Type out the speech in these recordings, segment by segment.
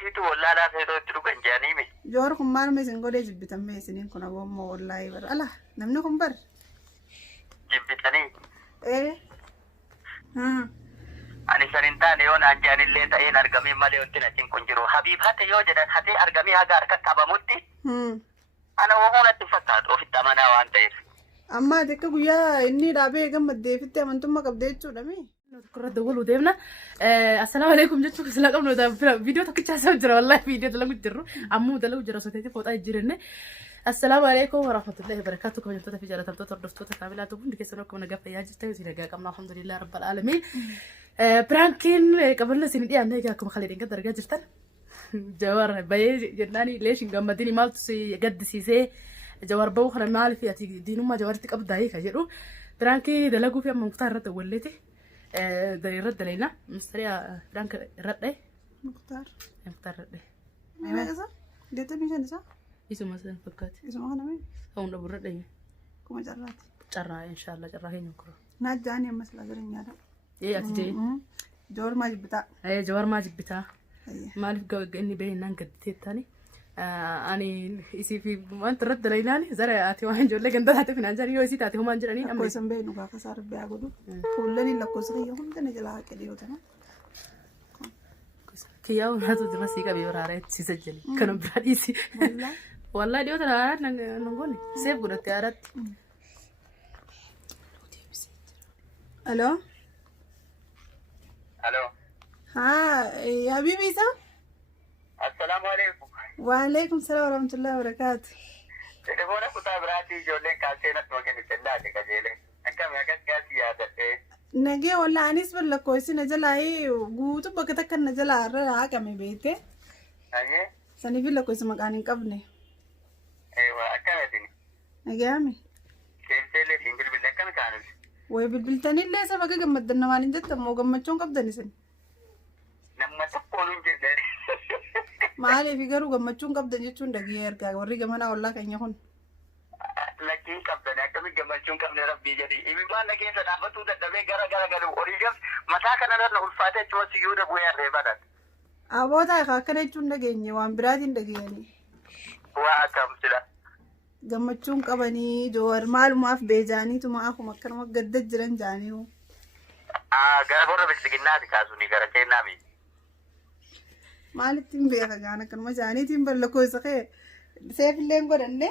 ofiitu wallaalaa ta'ee itti dhugan jaaniimi. Joor kun maal meesin godhee jibbitan meesiniin kun abommoo wallaahi bar ala namni kun bar. Jibbitanii. Ani sanin taane yoo naan jaanillee ta'een argamee malee wanti achiin kun jiru. Habiib hate yoo jedhan hatee argamee haga harka qabamutti. Ana womoonatti fakkaatu ofitti amanaa waan ta'eef. Amma xiqqaa guyyaa inni dhaabee gammaddeefitti amantummaa qabdee jechuudha mi. Kurra dawwalu deemna. Assalaamu alaikum jechuun sila qabnu viidiyoo tokkicha isaa jira wallahi viidiyoo dalagu jirru ammoo dalagu jira soteetii fooxaa jirenne. Assalaamu alaikum warahmatullahi wabarakatuh kabajamtoota fi jaalatamtoota hordoftoota kaamilaa tubuun keessanoo akkuma nagaa fayyaa jirta yoo nagaa qabna alhamdulillah rabbil alamin. Prankiin qaballee isin dhiyaannee egaa akkuma kaleedhaan gad argaa jirtan. Jawar bayee jennaani leeshin gammadini maaltu si gaddisiisee jawar ba'uu kana maaliif ati diinummaa jawaritti qabdaa ka jedhu. Prankii dalaguu fi amma muktaa irratti walleeti. Irratti daleena mistariyaa prank irratti Muktaar. muktaa irratti. Meeqa isa? Deettanii shan isaa? Isuma san fakkaate. Isuma kana mee? Ta'uun dhabu irratti Kuma carraati. carraa inshallah carraa keenya kuro. Naajjaani ammas lagarin nyaata. Ati jee. Joor maa jibbitaa? Jawar maa jibbitaa. Maaliif inni beeknaan gadditeettani. Ani isii fi wanta irratti dalaginaani zara ati waan ijoollee ganda taate finaan jedhanii yoo isii taate homaan jedhanii Akkoo isan beeknu gaafa isaa rabbi haa godhu. Fuulleen lakkoofsa kiyya hunda na jalaa haqee dhiyootana. kiyyaa uumatu dura sii qabee biraara itti sajjali. Kana biraa dhiisi. Wallahi dhiyoota laaraa nangoonni seef godhatte haaratti. Aloo? Aloo. Haa, Habiibi isaa? Assalaamu alaikum. Waalaikum salaam warahmatullahi wabarakaatu. Telefoona kutaa biraatii ijoolleen kaasee natti makani sellaate qajeelee. Akkami akkas gaasii yaadattee. Nagee walla anis bar lakkoofsi na jalaa guutuu bakka takka na jalaa irra haqame beekte. Nagee. Sanii fi lakkoofsi maqaan hin qabne. Akkamitin. Nagee hami? Keesseellee siin bilbilee akkami kaanuti. Way bilbiltanillee isa bakka gammaddan namaan hin jettan moo gammachuun qabdan isin? Nama tokkoon hin jedhe. Maaliif garuu gammachuun qabdan jechuun dhagee ergaa warri gamanaa ollaa keenya kun. Lakkiin qabdanii akkamitti gammachuun qabne rabbii jedhi. Imimmaan na keessa dhaabbatuu dadhabee gara galu horii gaf mataa kanarra ulfaatee chuma siyyuu dhabuu yaadee badan. Aboota akkana jechuun dhageenye waan biraatiin dhageenye. Waa akkam sila. Gammachuun qabanii joowar maalumaaf beejaaniituma akkuma akkanuma gadda jiran jaanii. Gara borra bilchiginnaati kaasuni gara kennaami. Maalittiin beeka gaan akkanuma jaaniitiin ballakkoo isa kee seefillee godhanne.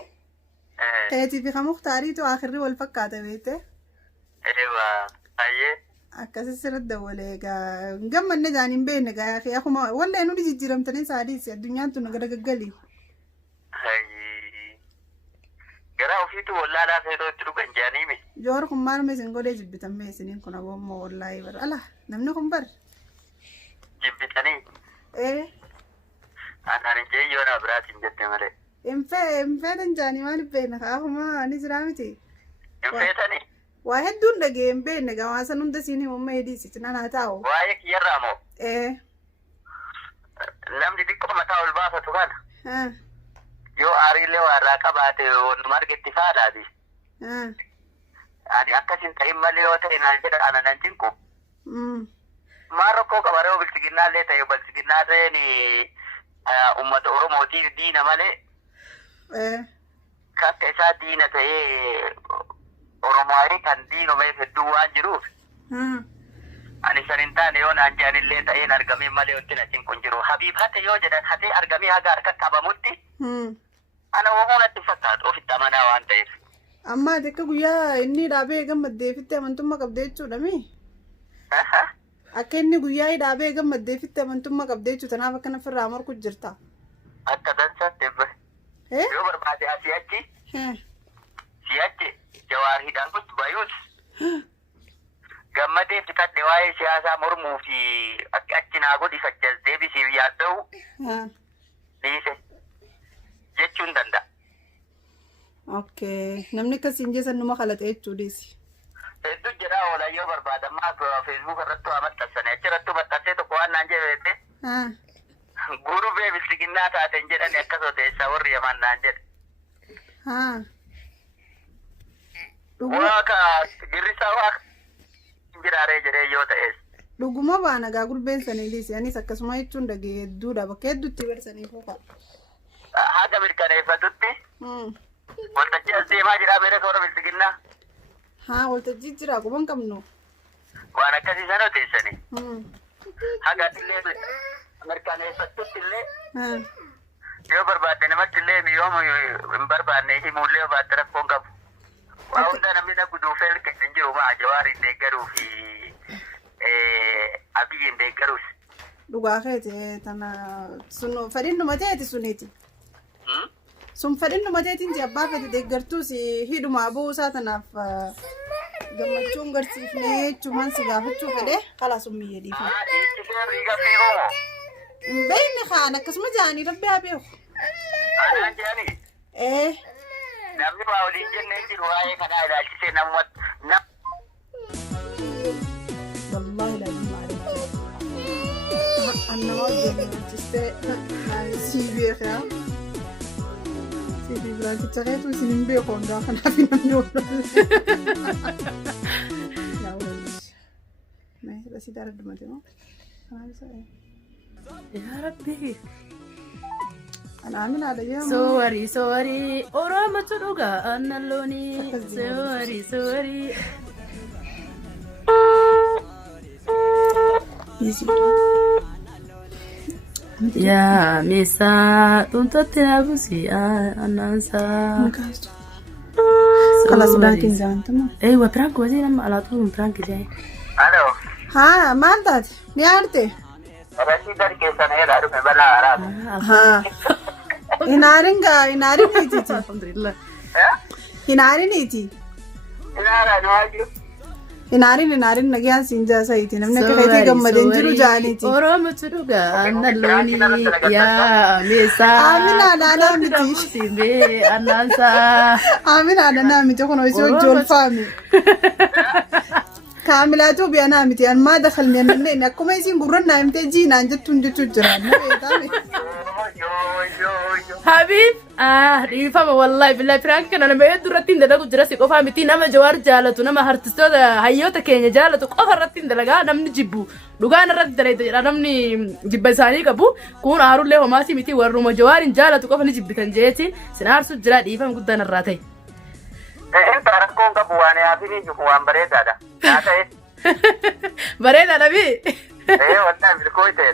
Keetii fi muktaariitu akhirri wal fakkaata beekte. Ayyee. Akkasis irratti dabalee egaa gammanne jaaniin beekne gaa akkuma wallee nuti jijjiiramtanii saadiis addunyaan tun gara gaggali. Gara ofiitu wallaalaa ta'ee itti dhugan jaaniimi. Joor kun maal meesin godhee jibbitan meesiniin kun abommoo wallaahi bar ala namni kun bar. Jibbitanii. Ani jeeyyoo na biraatiin jette malee. Infeetan jaanii maaliif beekna kaafuma anis jira miti. Infeetanii. Waa hedduun dhagee hin beekne gaa waan san hunda siin himamma hedhiisi cinaan haa taa'u. Waa'ee kiyyarraa moo? Namni xiqqoo mataa ol baafatu kana. Yoo aariillee warraa qabaate wannuma argetti faadhaati. Ani akkasin ta'in malee yoo ta'e naan jedha ana nan cinqu. Maan rakkoo qaba yoo bilchiginnaallee ta'e bilchiginnaa ta'een uummata Oromootiif diina malee. Kakka isaa diina ta'ee Oromoo kan diinomeef hedduu waan jiruuf. Ani sanin taane yoo naan jaanillee ta'een argamee malee wanti achiin kun jiru. Habiib hate yoo jedhan hatee argamee haga harka qabamutti. Ana womoonatti fakkaatu ofitti amanaa waan ta'eef. Amma xiqqaa guyyaa inni dhaabee gammaddeefitti amantummaa qabdee jechuudha mi? Akka inni guyyaa dhaabee gammaddeefitti amantummaa qabdee jechuudha kanaaf akka nafirraa morku jirta. Akka dansaatti yoo barbaade asii achi. Si'achi jawaar hidhaan kutti bayuuti. Gammadee fixadhe waa'ee siyaasaa mormuu fi akka achi naa godhi faccal deebisiif yaadda'u. Dhiise. Jechuun danda'a. Okay. Namni akkasiin jeesan numa kalaxee jechuudhisi. Hedduu jedhaa oolan yoo barbaadan Facebook irratti waa maxxansanii achirratti maxxansee tokko waan naan jedhe. Guruu bee bilchiginnaa taateen jedhani akkas odeessaa warri yaman naan jedhe. Waa ka girrisaa waa jiraaree jedhee yoo ta'es. dhuguma baana gaa gurbeen sanii liisi anis akkasuma jechuun dhagee hedduudha bakka hedduutti barsanii fuufa. Haga mirkaneeffatutti waltajjii as deemaa jira meera toora bilbilinaa. Haa waltajjii jira quban qabnu. Waan akkasii sana odeessanii. Haga illee mirkaneeffatutti illee yoo barbaadde namatti illee yooma hin barbaadne himuullee baadde rakkoon qabu. Waa hunda namni na guduufee ilkeessa hin jiru maa Jawaariin deeggaruu fi Abiyyiin deeggaruus. Dhugaa keeti tana sun fedhiin dhumateeti suniiti. Sun fedhiin dhumateetiin abbaa fedhi deeggartuus hidhuma buusaa tanaaf gammachuun garsiifnee jechuun si gaafachuu fedhee kalaa sun miyyee dhiifa. Beekni kaan akkasuma jaanii rabbi haa beeku. Anaan jaanii? Namni waa waliin jennee jiru waa'ee kanaa ilaalchisee namumatti. Wallahi laajiin maaliif annamaa jennee si beekaa. Sidi birankicha keetu sinin beeku hundaa kanaaf namni waliin. Yaa waliin. Mee asii daara dhumate moo? Kanaaf isa. Yaa Rabbi. Anaamin haadha jedhamu. Sorry. Oromotu dhugaa aannan loonii. Sorry. Yaa meeshaa dhuunfatti naafusi aannaansaa. Kalas biraankiin jaantamu. Waa piraanki wajjin amma alaatu piraanki jee. Aloo. Haa maal taate ni aarte. Rasii gadi keessan eelaa dhufe balaa haraatu. Haa. Inaariniiti. Alhamdulillah. Inaariniiti. Inaaraan waajjiru. Inaarin nagayaan siin jaasayiiti namni akka keetii gammadeen jiru jaaniiti. Oromotu dhugaa aannan loonii yaa meeshaa. Aaminaa naannaa miti. Simee annaansaa. Aaminaa naannaa miti kun ho'isee hojjolfaami. Kaamilaatu biyanaa miti anmaa dakalmee nanneen akkuma isiin gurrannaa himtee jiinaan jechuun jiraan. Habib dhiifama wallahi billahi piraanki kana nama hedduu irratti hin dalagu jira si qofaa miti nama Jawaar jaalatu nama artistoota hayyoota keenya jaalatu qofa irratti hin dalagaa namni jibbu dhugaan irratti daleeta jedha namni jibba isaanii qabu kun aarullee homaasii miti warruma Jawaarin jaalatu qofa ni jibbitan jeeti sin aarsu jira dhiifama guddaan irraa ta'e. Inta rakkoon qabu waan yaafini jiru waan bareedaadha. Yaa ta'e. Bareedaadha bi. Wannan bilkoo ta'e.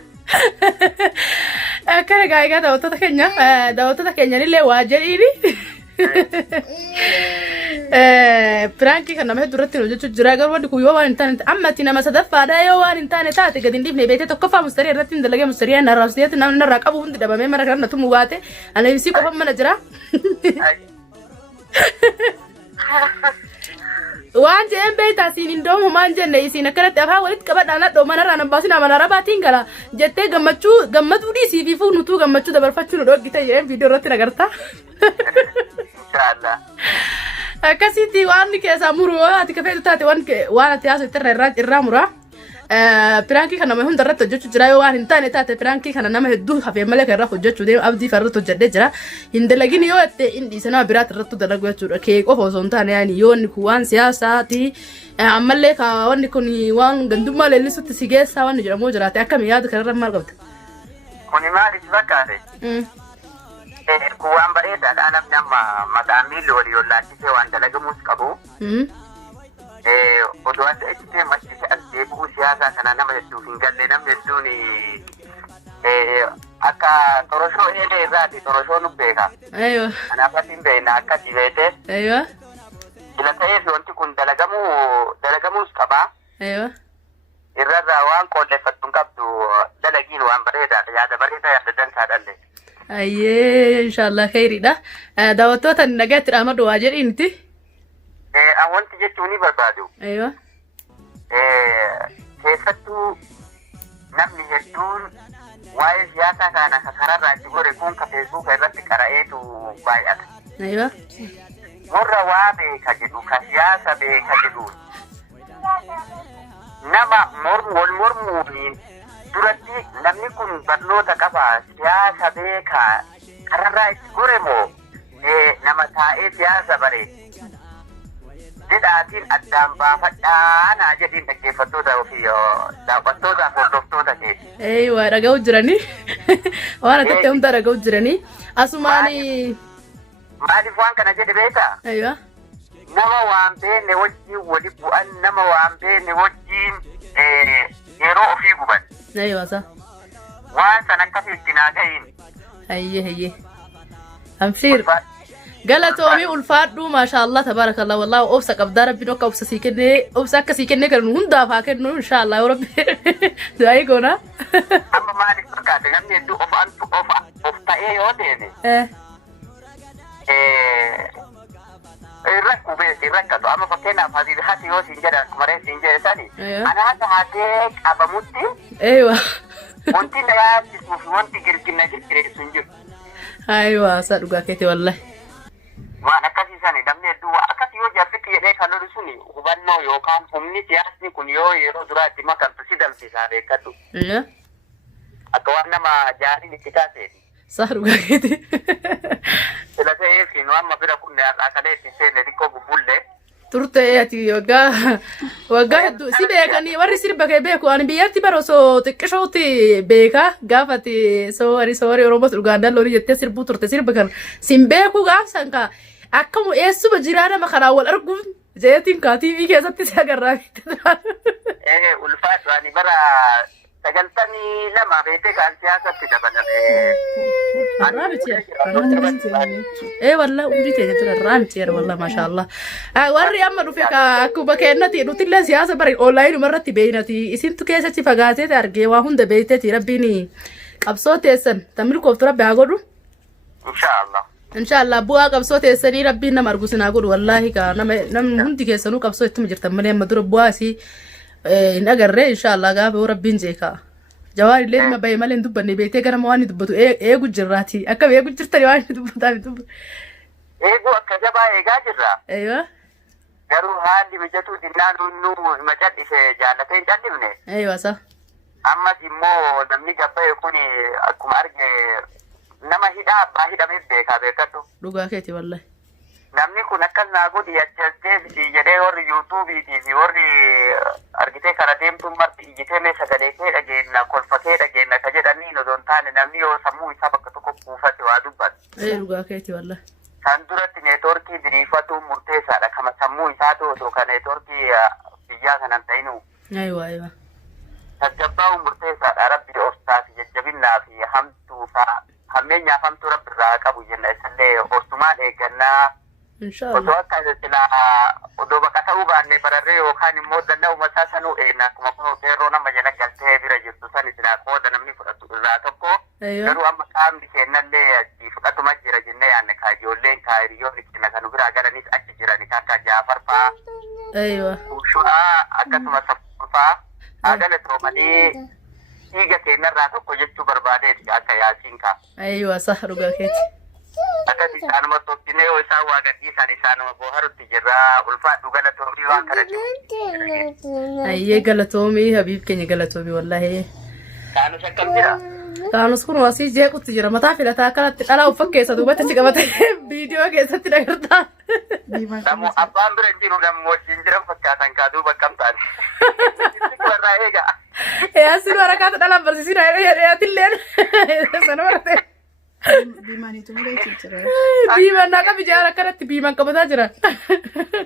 Akkana gaagaa daawwattoota keenyanillee waa jedhiini. Piraanki kan nama hedduu irratti hojjechuu jira garuu wanti kun yoo waan hin taane ammatti nama sadaffaadha yoo waan hin taane taate gadi hin dhiifne beekte tokkoffaa mustarii irratti hin dalagee mustarii narraa usteetti namni narraa qabu hundi dhabamee mara kana tumu baate aleebisii qofa mana jira. Waan jeen beektaa siin indoomu maan jenne isiin akkanatti afaan walitti qabadhaan hadhoo manarraa nambaasin amanara baatiin gala jettee gammaduu dhiisii fi fuunutuu gammachuu dabarfachuu nu dhoggite jedheen viidiyoo irratti nagarta. Akkasitti waan keessaa muru ati kafeetu taate waan ati haasu irraa muraa. Piraanki kana nama hunda irratti hojjechuu jira yoo waan hin taane taate piraanki kana nama hedduu hafee malee kan irraa hojjechuu deemu abdii farratti hojjedhee jira hin dalagin yoo itti hin dhiise nama biraatti irratti dalagu jechuudha kee qofa osoo hin taane yaani yoo inni kun waan siyaasaati ammallee wanni kun waan gandummaa leellisutti si geessaa wanni jedhamu jiraate akkami yaada kanarra maal qabda? Kuni maaliif fakkaate? Kun waan bareedaadha namni amma maqaan miilli walii yollaachisee waan dalagamuus qabu. Oduu adda itti maddisiise as deebi'uu siyaasaa kana nama hedduu hin galle namni hedduun akka toroshoo eegee irraati toroshoo nu beeka. Kanaaf ati hin beekna akka dibeete. Sila ta'eef wanti kun dalagamuus qaba. Irrarraa waan qolleeffattu hin qabdu dalagiin waan bareedaadha yaada bareedaa yaada dansaadhalle. Ayyee inshaallah khayriidha. Daawwattoota nagaatti dhaamadu waa jedhiinti. Wanti jechuun ni barbaadu. Keessattuu namni hedduun waa'ee siyaasaa kana kararraa itti gore kun ka feesbuuka irratti qara'eetu baay'ata. Warra waa beeka jedhu ka siyaasa beeka jedhu nama wal mormuun duratti namni kun barnoota qaba siyaasa beeka kararraa itti gore moo nama taa'ee siyaasa bare. jedhaatiin addaan baafadhaanaa jedhiin dhaggeeffattoota ofii daawwattootaa fi hordoftoota keeti. Waa dhaga'u jiranii waan akkatti humtaa dhaga'u jiranii asumaani. Maaliif waan kana jedhe beekaa? Nama waan beekne wajjin wali bu'an nama waan beekne wajjin yeroo ofii guban. Wasa. Waan san akkasii itti naa gahin. Hayyee. Amshiir. Galatoomi ulfaadhu maashaallah tabaarakallah wallahi obsa qabdaa rabbiin akka obsa sii kennee obsa akka sii kennee kan hundaaf haa kennu inshaallah yoo rabbi daa'ii goona. Amma maaliif fakkaate namni hedduu of ta'ee yoo deeme. Rakku beeki rakkatu amma fakkeenyaaf hati yoo siin jedhan kumaree siin jedhe sani ana hata hatee qabamutti wanti na yaachisuuf wanti girginna jijjiireessu hin jiru. Ayiwa saa dhugaa keeti wallahi. Waan akkasii sani namni hedduu akkasii yoo jaaffatti jedhee kan lolu suni hubannoo yookaan humni siyaasni kun yoo yeroo duraatti makamtu si dalfisaa beekadhu. Akka waan nama jaarii itti taaseeti. Saa dhugaa keeti. Sila ta'ee fi nu amma bira kunne akalee itti seenne xiqqoo bubbullee. Turte ati waggaa hedduu si beekanii warri sirba kee beeku ani biyyatti bara osoo xiqqishooti beekaa gaafati soori Oromoo Ugaandaan loonii jettee sirbuu turte sirba kan sin beeku gaafsan kaa akkamu eessuma jiraa nama kanaa wal arguun jeetiin kaa TV keessatti si agarraa beekte. Ulfaatu ani bara sagaltamii lama beekee kan siyaasatti dabalame. Wallah umri teenya tura raamcheera wallah maashaallah. Warri amma dhufe akkuma kennati nutillee siyaasa bari online irratti beeynati isintu keessatti fagaatee argee waa hunda beeyteeti rabbiin qabsoo teessan tamil kooftu rabbi haa godhu. Inshaallah bu'aa qabsoo teessanii rabbiin nama argu sinaa godhu wallahi ka namni hundi keessanuu qabsoo ittuma jirtan malee amma dura bu'aa isii hin agarree inshaallah gaafa rabbiin jeekaa. Jawaan illee dhimma bahee malee hin dubbanne beektee gara waan hin dubbatu eegu jirraati. Akka eegu jirtani waan hin dubbataan hin dubbatu. Eegu akka jabaa eegaa jirra. Garuu haalli mijatu dinnaan hunduu macadhise jaallatee hin callifne. Wasa. Ammas immoo namni gabba'e kun akkuma arge nama hidhaa abbaa hidhameef beekaa beekadhu. Dhugaa keeti wallahi. Namni kun akkas naa godhi achastee bisi jedhee warri yuutuubiitii fi warri argitee kana deemtuun marti iyyitee mee sagalee kee dhageenna kolfatee dhageenna ka jedhanii osoo hin taane namni yoo sammuu isaa bakka tokko kuufate waa dubbatu. Dhugaa keeti wallahi. Kan duratti neetworkii diriifatuun murteessaadha kama sammuu isaa osoo ka neetworkii biyyaa kanan ta'inu. Ayiwa. Tasgabbaa'uun murteessaadha rabbi obsaa fi jajjabinnaa fi hamtuusaa hammeenyaaf hamtuu rabbi irraa qabu jenna isallee obsumaan eeggannaa. Osoo akka odoo bakka ta'uu baanne bararree yookaan immoo dallaa uummataa sanuu eenna akkuma kun teeroo nama jala galtee bira jirtu san silaa qooda namni fudhatu irraa tokko garuu amma qaamni kennallee achi fudhatuma jira jennee yaanne kaa ijoolleen kaa hiriyoonni kenna kan biraa galanis achi jiran akka Jaafar fa'aa Ushu'aa akkasumas Saffur fa'aa haadhala toomanii dhiiga kennarraa tokko jechuu barbaadeeti akka Yaasiin kaa. Saa dhugaa keeti. Akkasii isaanuma tokkinee yoo isaan waa gadhiisan isaanuma booharutti jirra ulfaadhu galatoomii waan kana jiru. Ayyee galatoomii habiib keenya galatoomii wallahi. Kaanus akkam jira? Kaanus kun wasii jeequtti jira mataa filataa akkanatti dhalaa uffa keessa duubatti achi qabate viidiyoo keessatti dhagartaa. Namu abbaan bira jiru namu wajjin jiran fakkaatan kaa duuba akkam taane. Warraa eegaa. Yaasiin waraqaata dhalaan barsiisin dhiyaatilleen sana baratee. Biimaan itu mulai jira. Biimaan naqa bijaara akkanatti biimaan qabataa jira.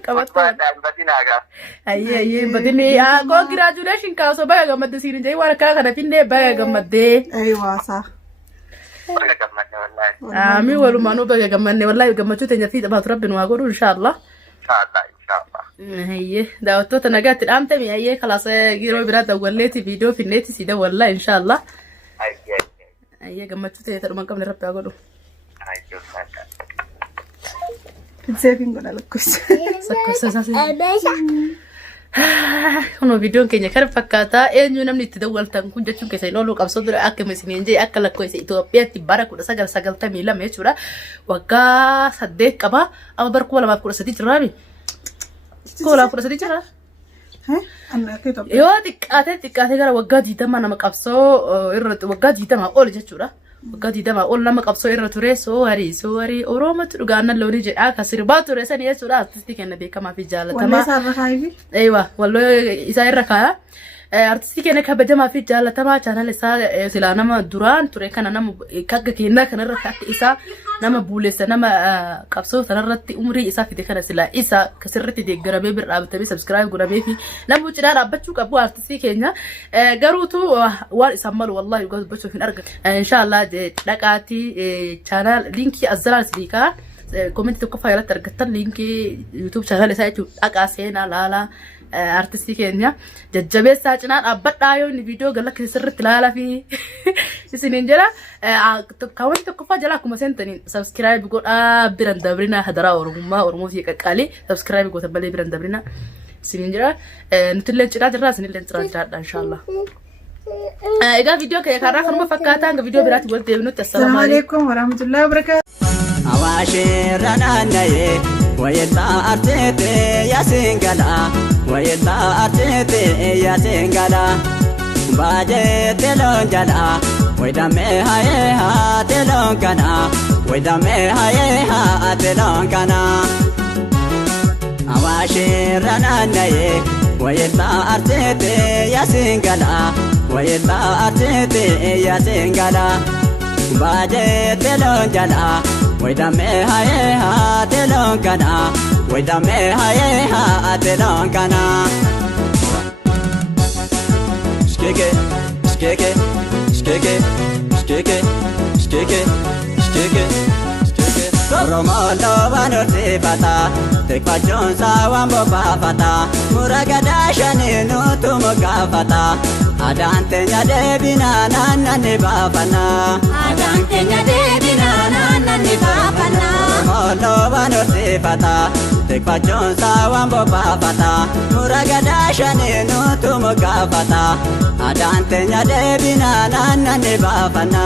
Qabataa. Badinaagaa. Ayyee badinni congratulation kaasoo baga gammadde siin jedhee waan akka kana finnee baga gammaddee. Waasaa. Baga gammadde wallahi. Aamiin walumaanuu baga gammadne wallahi gammachuu teenya fi taphaatu rabbiin waa godhu inshallah. Ayyee daawwattoota nagaatti dhaamtami ayyee kalaasa yeroo biraa dawwalleeti viidiyoo finneeti si dawwallaa inshallah. Ayyee gammachuu ta'e ta'umaan qabne rabbi haa godhu. Seefiin godha lakkoofsa. Kun viidiyoon keenya kan fakkaataa eenyu namni itti dawwaltan kun jechuun keessa hin oolu qabsoo dura akka misiniin jee akka lakkoofsa Itoophiyaatti bara 1992 jechuudha. Waggaa 8 qaba amma bara 2013 jirraami. 2013 jirra. Yoo xiqqaatee gara waggaa 20 nama qabsoo irratti waggaa 20 ol jechuudha. Gadi dama ol nama qabsoo irra ture soowarii Oromootti dhugaannan loonii jedhaa ka sirbaa ture san yesuudha artistii kenna beekamaa fi jaalatamaa. Wallee isaa irra kaayifi. Eewa walloo isaa irra kaaya. Artistii kenna kabajamaa fi jaalatamaa chaanal isaa silaa nama duraan ture kana nama kagga kennaa kanarra akka isaa nama buuleessa nama qabsoo sanarratti umrii isaa fide kana silaa isa kasirratti deeggaramee bira dhaabbatee subscribe godhamee fi nama cidhaa dhaabbachuu qabu artistii keenya garuutu waan isaan malu wallahi dhugaa dubbachuuf hin argatu. Inshallah dhaqaatii chaanal linkii azzalaan sidiikaa komentii tokko faayilatti argattan linkii YouTube chaanal isaa jechuudha dhaqaa seenaa laalaa. Artistii keenya jajjabeessaa cinaa dhaabbadhaa yoo inni viidiyoo gala keessarratti ilaalaa fi isiniin jira kaawwanti tokkoffaa jala akkuma seentaniin subscribe godhaa biran dabrina hadaraa oromummaa oromoo fi qaqqaalii subscribe gootan malee biran dabrina isiniin jira nutillee cinaa jirraa isinillee cinaa jiraadha inshallah. Egaa viidiyoo kee karaa kanuma fakkaataa hanga viidiyoo biraatti wal deebinutti Assalamu alaikum warahmatullahi wabarakatuh. Awashirra naanna'ee wayilaa arteete yaasingala wayilaa arteete yaasingala baajee teloon jala waydamee hayee haa teloon kana waydamee hayee haa teloon kana. Awashirra naanna'ee wayilaa arteete yaasingala wayilaa arteete yaasingala baajee teloon jala. Waydamee hayee haa teloon kana waydamee hayee haa teloon kana. Shkeke shkeke shkeke shkeke shkeke shkeke shkeke. Oromoo loobaan horsiifata tikfachuun saawwan bobbaafata muragadaa shanii nutu mugaafata. Adaan teenya deebinaa naannanni baafana. Adaan teenya deebinaa naannanni baafana. Oromoo loobaan horsiifata tikfachuun saawwan bobbaafata muragadaa shanii nutu mugaafata. Adaan teenya deebinaa naannanni baafana.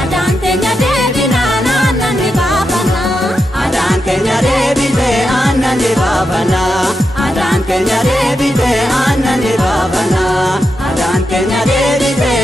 Adaan teenya deebinaa naannanni baafana. Adaan keenya deebitee aannanni baafana. Adaan keenya deebitee aannanni baafana. Adaan keenya deebitee